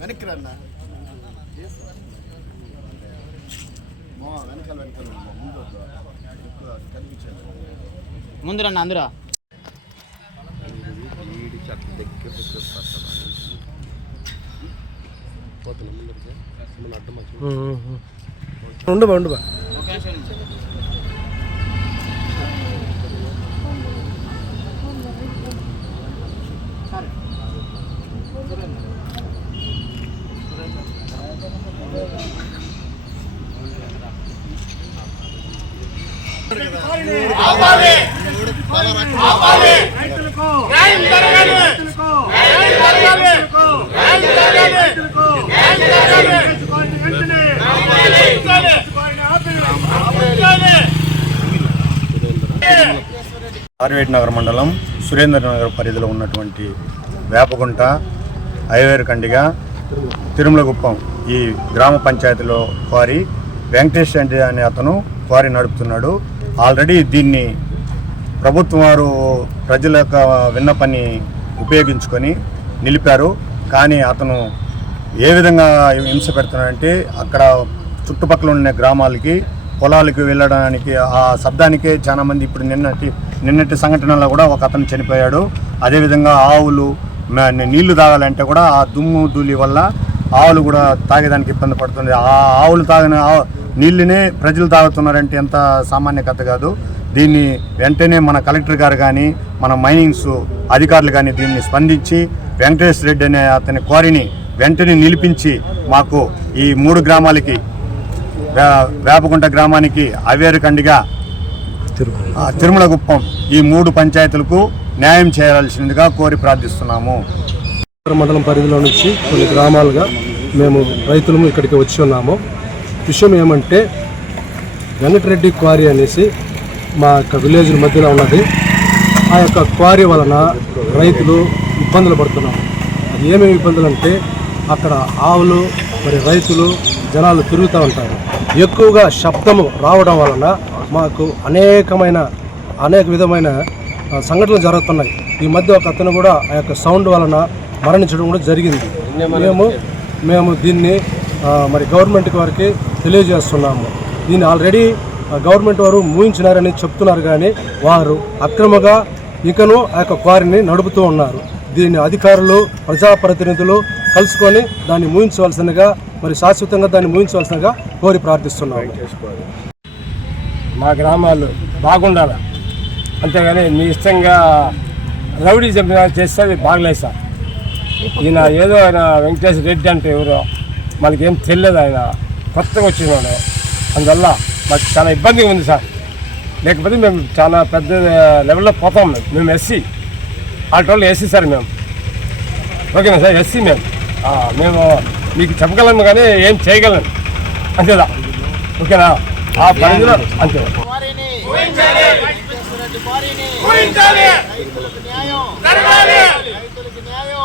వెనక్కి రన్నా మా వెనకాల వెనకాల ఉండు, ముందు వద్దు. ఎక్కువ కనిపించండి ఆర్వేట్ నగర్ మండలం సురేంద్ర నగర్ పరిధిలో ఉన్నటువంటి వేపగుంట ఐవేరు కండిగ తిరుమలగుప్పం ఈ గ్రామ పంచాయతీలో వారి వెంకటేష్ అంటే అనే అతను క్వారీ నడుపుతున్నాడు. ఆల్రెడీ దీన్ని ప్రభుత్వం వారు ప్రజల యొక్క విన్నపని ఉపయోగించుకొని నిలిపారు. కానీ అతను ఏ విధంగా హింస పెడుతున్నాడంటే అక్కడ చుట్టుపక్కల ఉన్న గ్రామాలకి పొలాలకు వెళ్ళడానికి ఆ శబ్దానికే చాలామంది ఇప్పుడు నిన్నటి నిన్నటి సంఘటనలో కూడా ఒక అతను చనిపోయాడు. అదేవిధంగా ఆవులు నీళ్ళు తాగాలంటే కూడా ఆ దుమ్ము ధూళి వల్ల ఆవులు కూడా తాగేదానికి ఇబ్బంది పడుతుంది. ఆ ఆవులు తాగిన ఆ- నీళ్ళనే ప్రజలు తాగుతున్నారంటే ఎంత సామాన్య కథ కాదు. దీన్ని వెంటనే మన కలెక్టర్ గారు కానీ మన మైనింగ్స్ అధికారులు కానీ దీన్ని స్పందించి వెంకటేష్ రెడ్డి అనే అతని క్వారీని వెంటనే నిలిపించి మాకు ఈ మూడు గ్రామాలకి వేపకుంట గ్రామానికి అవేరు కండిగా ఆ, తిరుమలగుప్పం ఈ మూడు పంచాయతీలకు న్యాయం చేయాల్సిందిగా కోరి ప్రార్థిస్తున్నాము. మండలం పరిధిలో నుంచి కొన్ని గ్రామాలుగా మేము రైతులము ఇక్కడికి వచ్చి ఉన్నాము. విషయం ఏమంటే వెంకటరెడ్డి క్వారీ అనేసి మా యొక్క విలేజ్ మధ్యలో ఉన్నది. ఆ యొక్క క్వారీ వలన రైతులు ఇబ్బందులు పడుతున్నారు. అది ఏమేమి ఇబ్బందులు అంటే అక్కడ ఆవులు మరి రైతులు జనాలు తిరుగుతూ ఉంటారు. ఎక్కువగా శబ్దము రావడం వలన మాకు అనేకమైన అనేక విధమైన సంఘటనలు జరుగుతున్నాయి. ఈ మధ్య ఒక అతను కూడా ఆ యొక్క సౌండ్ వలన మరణించడం కూడా జరిగింది. మేము మేము దీన్ని మరి గవర్నమెంట్ వారికి తెలియజేస్తున్నాము. దీన్ని ఆల్రెడీ గవర్నమెంట్ వారు మూయించినారని చెప్తున్నారు కానీ వారు అక్రమంగా ఇకను ఆ యొక్క క్వారీని నడుపుతూ ఉన్నారు. దీన్ని అధికారులు ప్రజాప్రతినిధులు కలుసుకొని దాన్ని మూయించవలసిందిగా మరి శాశ్వతంగా దాన్ని మూయించవలసిందిగా కోరి ప్రార్థిస్తున్నాము. మా గ్రామాలు బాగుండాలి? అంతేగాని మీ ఇష్టంగా రౌడీజం చేస్తే అది బాగలేదు సార్. ఈయన ఏదో ఆయన వెంకటేశ్వర రెడ్డి అంటే ఎవరో మనకేం తెలియదు ఆయన. కొత్తగా వచ్చినాడు అందువల్ల మాకు చాలా ఇబ్బందిగా ఉంది సార్. లేకపోతే మేము చాలా పెద్ద లెవెల్లో పోతాం మేము. మేము ఎస్సీ. అటు ఎస్సీ సార్ మేము. ఓకేనా సార్? ఎస్సీ మేము. మేము మీకు చెప్పగలము కానీ ఏం చేయగలం. అంతేదా ఓకేనా? ఆ పరిధిలో అంతే. రైతులకు న్యాయం రైతులకు న్యాయం